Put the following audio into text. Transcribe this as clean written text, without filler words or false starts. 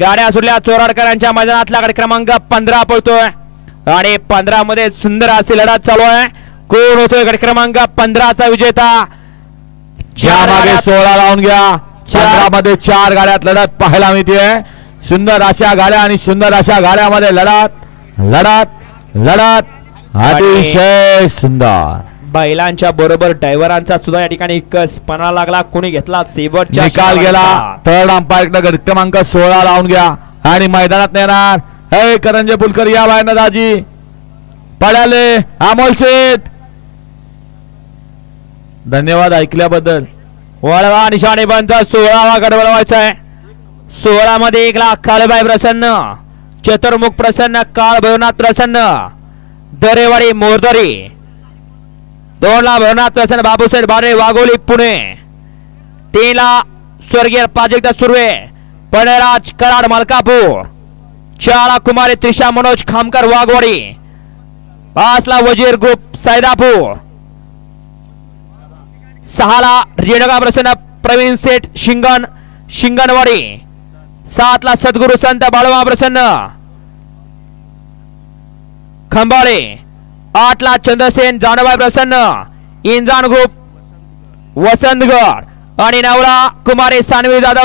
गाड्या सुटल्या चोराडकरांच्या मैदानातला गट क्रमांक 15 पळतोय आणि 15 मध्ये सुंदर अशी लढत चालू आहे. कोण होतोय गट क्रमांक 15 चा विजेता? मागे 16 लावून घ्या. 15 मध्ये 4 गाड्यात लढत पाहायला मिळते. सुंदर अशा गाड्या आणि सुंदर अशा गाड्यामध्ये लढत लढत लढत अतिशय सुंदर. बैलांच्या बरोबर ड्रायव्हरांचा सुद्धा या ठिकाणी कसपणा लागला. कोणी घेतला शेवटचा निकाल गेला. थर्ड अंपायर गट क्रमांक 16 लावून घ्या आणि मैदानात नेणार हे करंजे पुलकर या बाहेर दाजी पडाले अमोल शेठ. धन्यवाद ऐकल्याबद्दल. वळवा निशाणे बंद 16वा गट वळवायचा आहे. 16 मध्ये 1 लाख काळबाई प्रसन्न, चतुर्मुख प्रसन्न, काळ भैरवनाथ प्रसन्न, दरेवाडी मोरदरी 2 ला भैरवनाथ प्रसन्न, बाबूसाहेब बारे वाघोली पुणे 3 ला स्वर्गीय प्राजक्त सुर्वे पणराज कराड मलकापूर 4 ला कुमारी त्रिशा मनोज खामकर वाघवाडी 5 ला वजीर ग्रुप सैदापूर 6 ला रेणुका प्रसन्न प्रवीण सेठ शिंगणवाडी 7 ला सद्गुरु संत बाळवा प्रसन्न खंबाळे 8 ला चंद्रसेन जानबाई प्रसन्न इंजान ग्रुप वसंतगड आणि 9 ला कुमारी सानवी जाधव